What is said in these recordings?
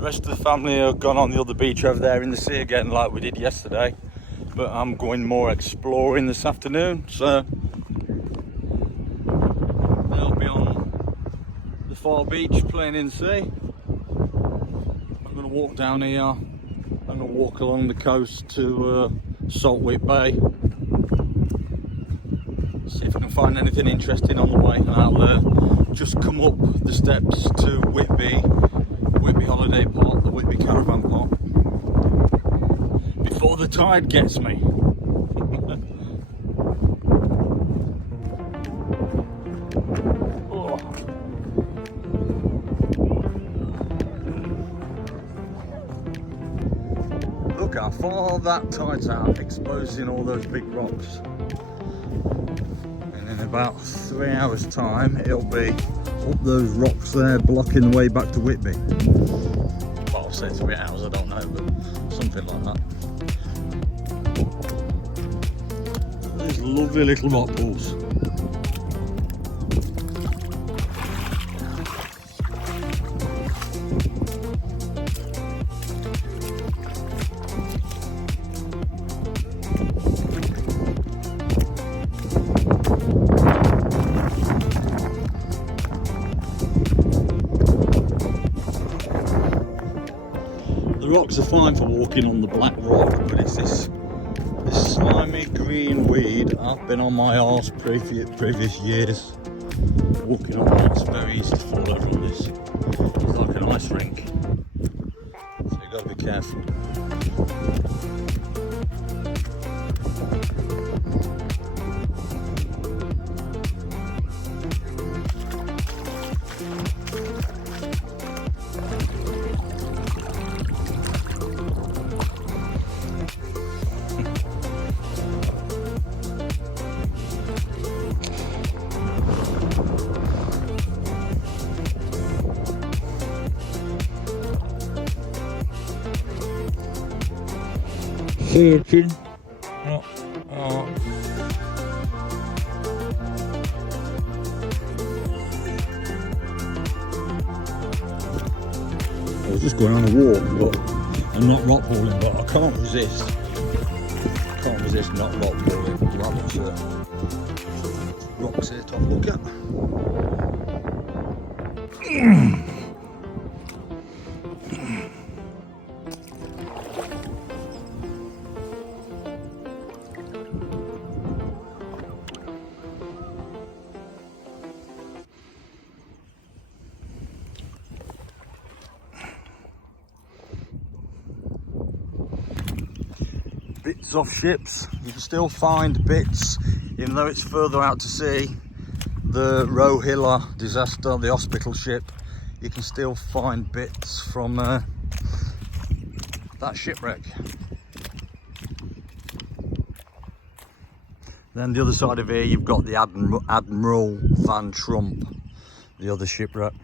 The rest of the family have gone on the other beach over there in the sea again like we did yesterday. But I'm going more exploring this afternoon, so they'll be on the far beach playing in the sea. I'm going to walk down here. I'm going to walk along the coast to Whitby. See if I can find anything interesting on the way, and I'll just come up the steps to Whitby Holiday Park, the Whitby Caravan Park, before the tide gets me. Oh. Look how far that tide's out, exposing all those big rocks. And in about 3 hours time, it'll be up those rocks there, blocking the way back to Whitby. Well, I'll say 3 hours, I don't know, but something like that. These lovely little rock pools. The rocks are fine for walking on the black rock, but it's this slimy green weed. I've been on my arse previous years walking on that. It's very easy to fall over on this. It's like an ice rink, so you've got to be careful. Searching. Oh. I was just going on a walk, but I'm not rock pooling, but I can't resist. Not rock pooling. Wow, lots of rocks here to have a look at. Bits off ships, you can still find bits, even though it's further out to sea. The Rohilla disaster, the hospital ship, you can still find bits from that shipwreck. Then the other side of here, you've got the Admiral Van Trump, the other shipwreck.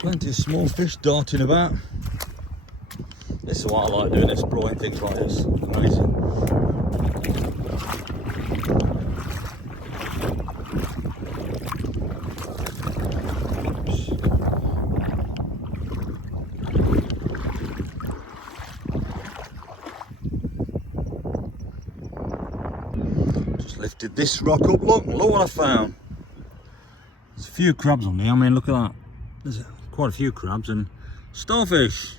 Plenty of small fish darting about. This is what I like doing, exploring things like this. Amazing. Just lifted this rock up. Look what I found. There's a few crabs on there. I mean, look at that. There's quite a few crabs and starfish.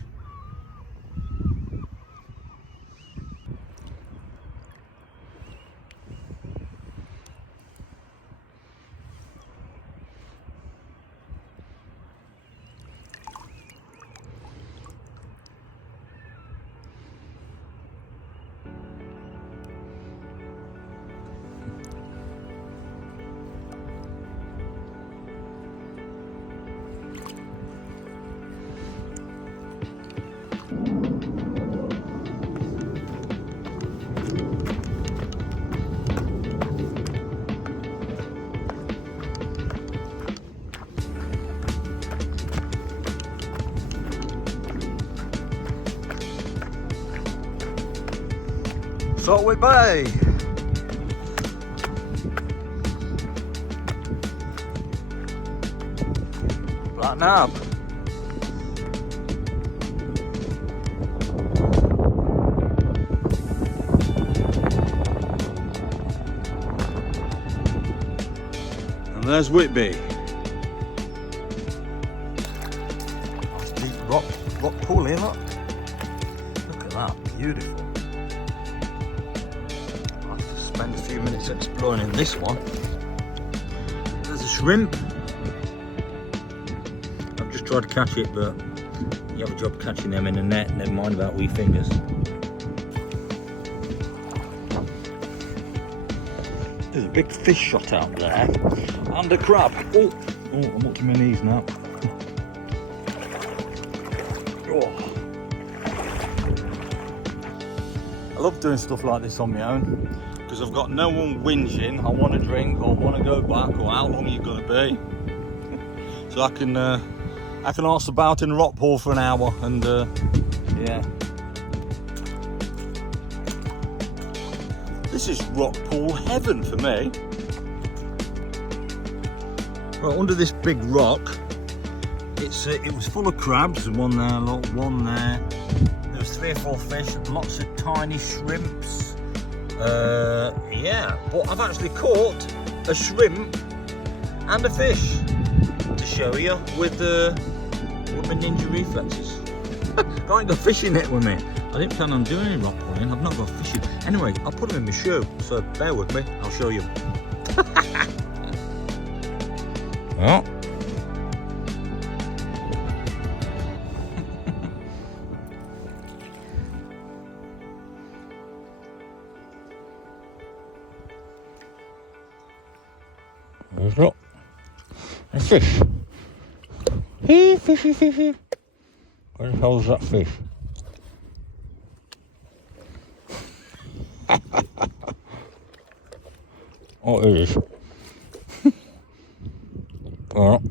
up, Whitby? Black nab. And there's Whitby. Nice deep rock pool here, look. Look at that, beautiful. I'll have to spend a few minutes exploring in this one. There's a shrimp. I've just tried to catch it, but you have a job catching them in a net, never mind about wee fingers. There's a big fish shot out there, and a crab. Oh, I'm up to my knees now. Oh. I love doing stuff like this on my own, because I've got no one whinging, I want to drink, or want to go back, or how long you're going to be. So I can arse about in a rock pool for an hour, and yeah. This is rock pool heaven for me. Right, under this big rock, it was full of crabs. One there, look, one there. There was 3 or 4 fish, lots of tiny shrimps. Yeah, but I've actually caught a shrimp and a fish to show you with my ninja reflexes. I ain't got a fishing net with me. I didn't plan on doing any rock pulling. I've not got fishing. Anyway, I'll put them in my shoe, so bear with me. I'll show you. Oh. There's look. A fish. Hey, fishy, fishy. Where the hell is that fish? Oh, it is. Oh.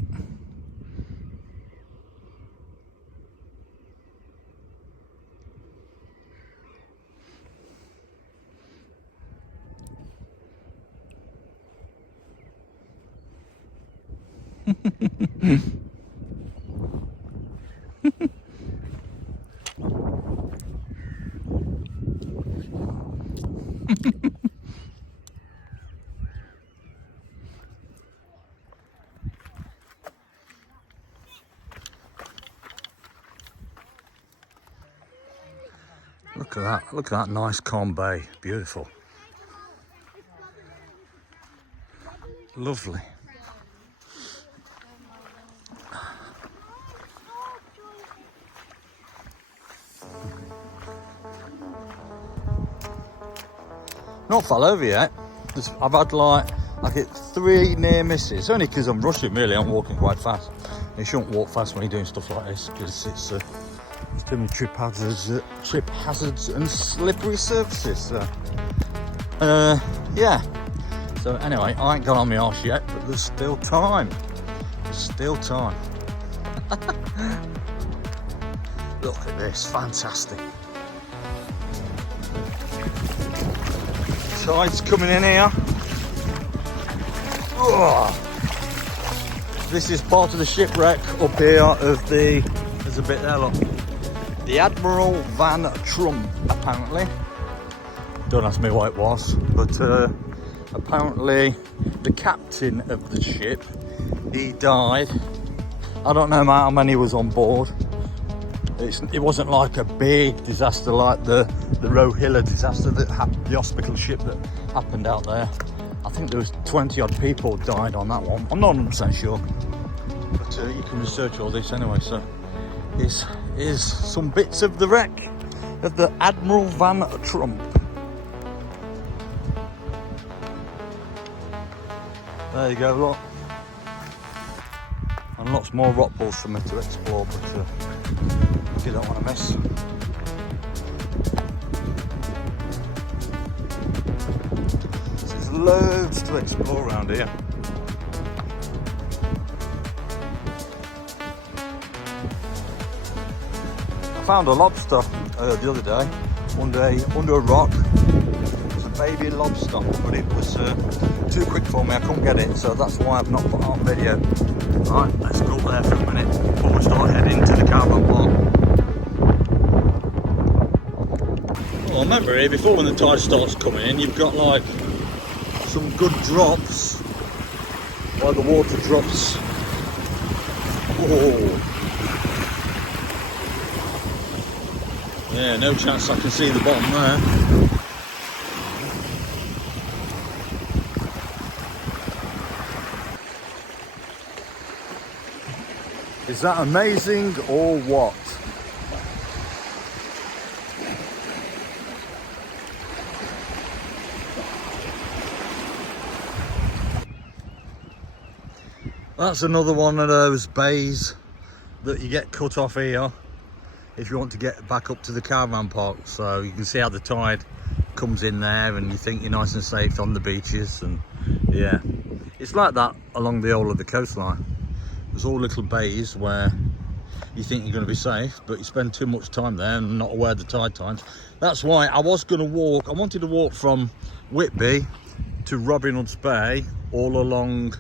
Look at that nice calm bay, beautiful. Lovely. Not fell over yet. I've had like 3 near misses, only because I'm rushing really, I'm walking quite fast. You shouldn't walk fast when you're doing stuff like this, because it's too many trip hazards and slippery surfaces. So, yeah. So anyway, I ain't got on my arse yet, but there's still time. There's still time. Look at this, fantastic. Tide's coming in here. Oh. This is part of the shipwreck up here of the, there's a bit there, look. The Admiral Van Trump, apparently. Don't ask me what it was, but apparently the captain of the ship, he died. I don't know how many was on board. It wasn't like a big disaster like the Rohilla disaster that happened, the hospital ship that happened out there. I think there was 20 odd people died on that one. I'm not 100% sure, but you can research all this anyway. So is some bits of the wreck of the Admiral Van Trump. There you go, look. And lots more rock pools for me to explore, but you don't want to miss. So there's loads to explore around here. I found a lobster the other day under a rock. baby lobster, but it was too quick for me. I couldn't get it, so that's why I've not put it on video. Right, let's go up there for a minute before we start heading to the caravan park. Well, remember here, before when the tide starts coming in, you've got like some good drops, like the water drops. Oh. Yeah, no chance I can see the bottom there. Is that amazing or what? That's another one of those bays that you get cut off here if you want to get back up to the caravan park. So you can see how the tide comes in there and you think you're nice and safe on the beaches. And yeah, it's like that along the whole of the coastline. There's all little bays where you think you're going to be safe, but you spend too much time there and not aware of the tide times. That's why I was going to walk. I wanted to walk from Whitby to Robin Hood's Bay all along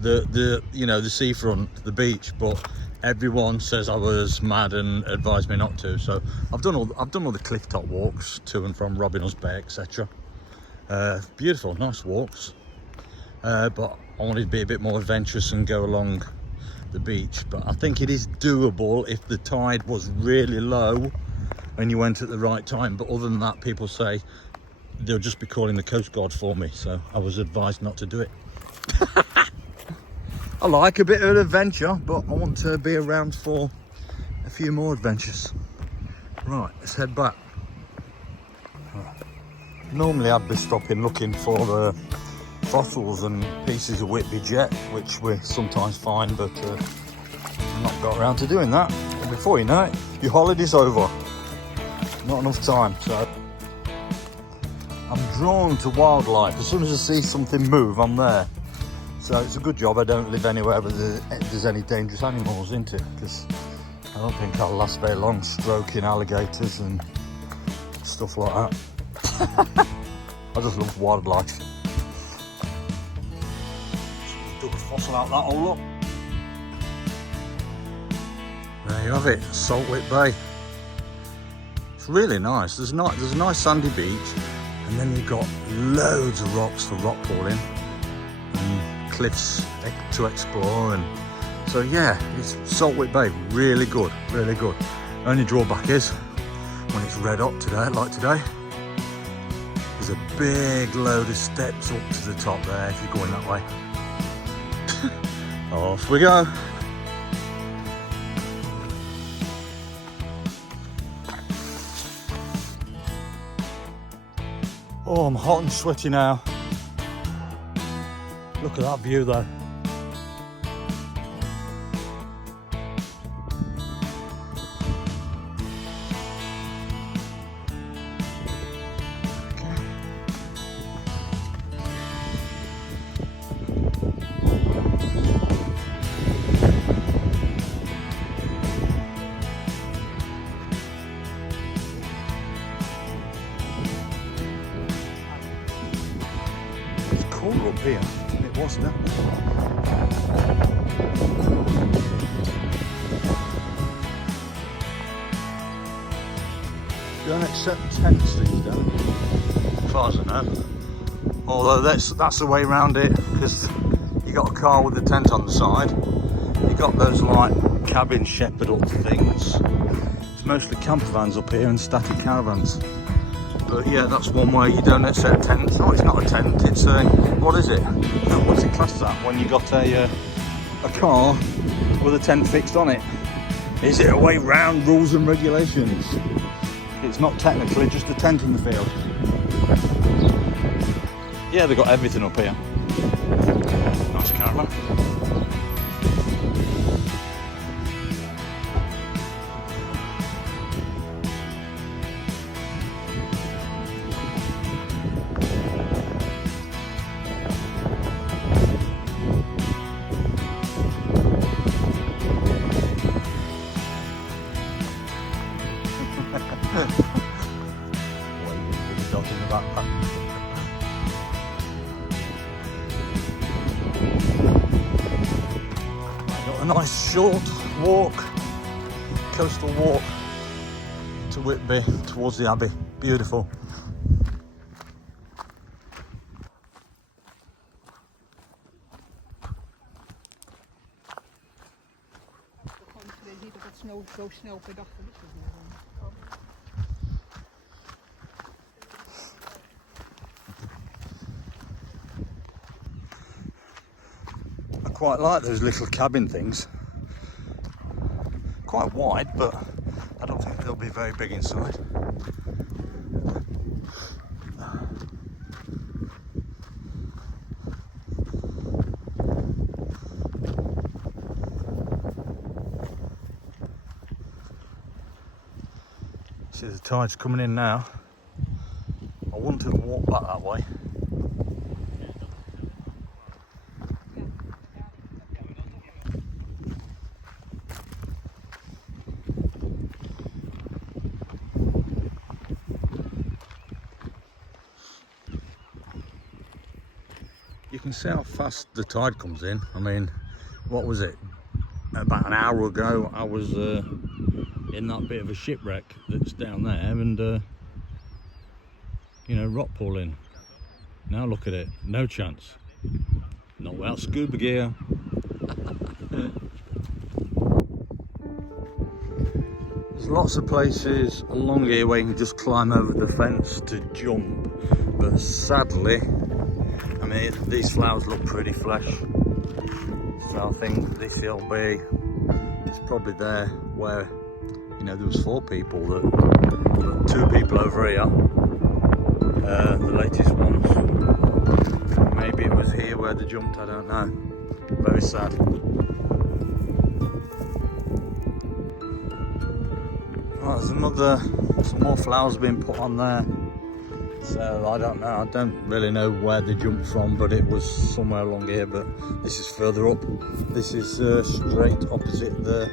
the you know, the seafront, the beach, but everyone says I was mad and advised me not to. So I've done all the cliff top walks to and from Robin Hood's Bay, etc. Beautiful, nice walks, but I wanted to be a bit more adventurous and go along the beach. But I think it is doable if the tide was really low and you went at the right time. But other than that, people say they'll just be calling the Coast Guard for me, so I was advised not to do it. I like a bit of an adventure, but I want to be around for a few more adventures. Right, let's head back. Normally I'd be stopping looking for the fossils and pieces of Whitby jet, which we sometimes find, but I've not got around to doing that. And before you know it, your holiday's over. Not enough time, so I'm drawn to wildlife. As soon as I see something move, I'm there. So it's a good job I don't live anywhere where there's any dangerous animals, isn't it? Because I don't think I'll last very long stroking alligators and stuff like that. I just love wildlife. Dug a fossil out that hole up. There you have it, Saltwick Bay. It's really nice. There's a nice sandy beach, and then you've got loads of rocks for rock pooling. Cliffs to explore, and so yeah, it's Saltwick Bay, really good, really good. Only drawback is when it's red hot today, like today, there's a big load of steps up to the top there if you're going that way. Off we go. Oh, I'm hot and sweaty now. Look at that view though. It's cooler up here. It was now. Don't accept tents these days, as far as I know. Although that's the way around it, because you got a car with a tent on the side. You got those like cabin shepherd up things. It's mostly camper vans up here and static caravans. But yeah, that's one way you don't accept tents. Oh, it's not a tent, it's a, what is it? What's it classed as when you got a car with a tent fixed on it? Is it a way round rules and regulations? It's not technically just a tent in the field. Yeah, they've got everything up here. Nice caravan. Waiting for the dog in the backpack. nice short walk, coastal walk to Whitby towards the Abbey. Beautiful. Niet dat het zo snel per dag verlicht is. I quite like those little cabin things. Quite wide, but I don't think they'll be very big inside. See, the tide's coming in now. I wanted to walk back that way. You can see how fast the tide comes in. I mean, what was it? About an hour ago, I was in that bit of a shipwreck that's down there, and you know, rock pooling. Now look at it, no chance. Not without scuba gear. There's lots of places along here where you can just climb over the fence to jump, but sadly, I mean, these flowers look pretty fresh, so I think this will be, it's probably there where, you know, there was 4 people, but 2 people over here, the latest ones. Maybe it was here where they jumped, I don't know. Very sad. Well, there's some more flowers being put on there. So I don't know, I don't really know where they jumped from, but it was somewhere along here, but this is further up. This is straight opposite the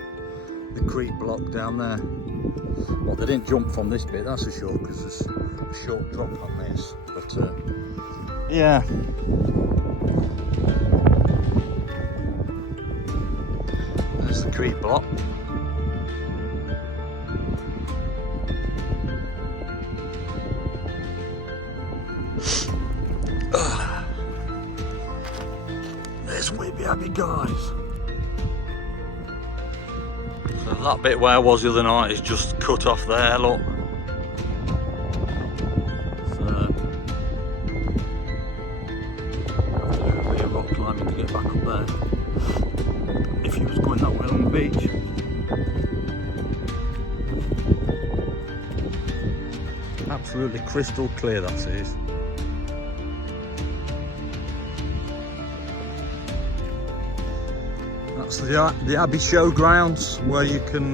creek block down there. Well, they didn't jump from this bit, that's for sure, because there's a short drop on this, but yeah. There's the creek block. There's Whitby Abbey, guys. So that bit where I was the other night is just cut off there, look. So there'll be a rock climbing to get back up there. If you was going that way on the beach. Absolutely crystal clear, that is. That's the Abbey Showgrounds, where you can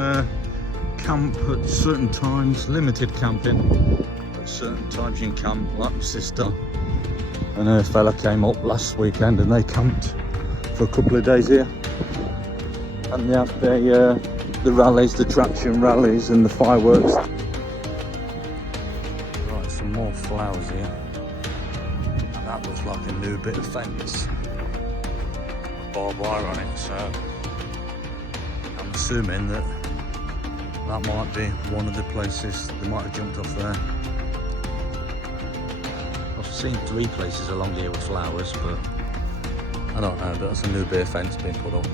camp at certain times, limited camping. At certain times you can camp, like my sister and a fella came up last weekend and they camped for a couple of days here. And they have the rallies, the traction rallies and the fireworks. Right, some more flowers here. And that looks like a new bit of fence. Barbed wire on it, so I'm assuming that might be one of the places they might have jumped off there. I've seen 3 places along here with flowers, but I don't know, but that's a new bit of fence being put up.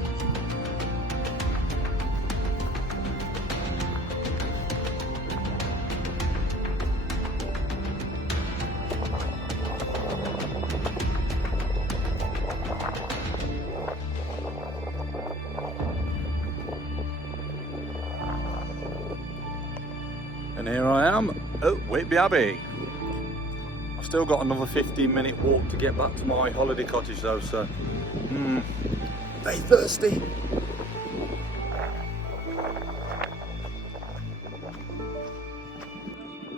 And here I am at Whitby Abbey. I've still got another 15-minute walk to get back to my holiday cottage though, so very thirsty.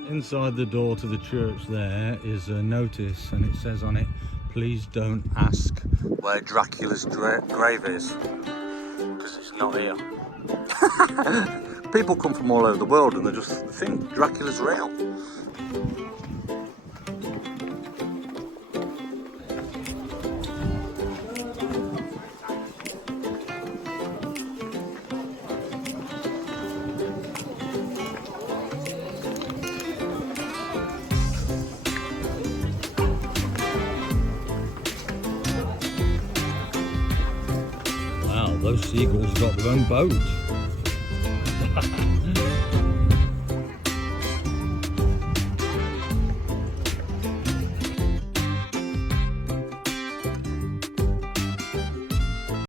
Inside the door to the church there is a notice, and it says on it, please don't ask where Dracula's grave is, because it's not here. People come from all over the world and they just think Dracula's real. Those seagulls got their own boat.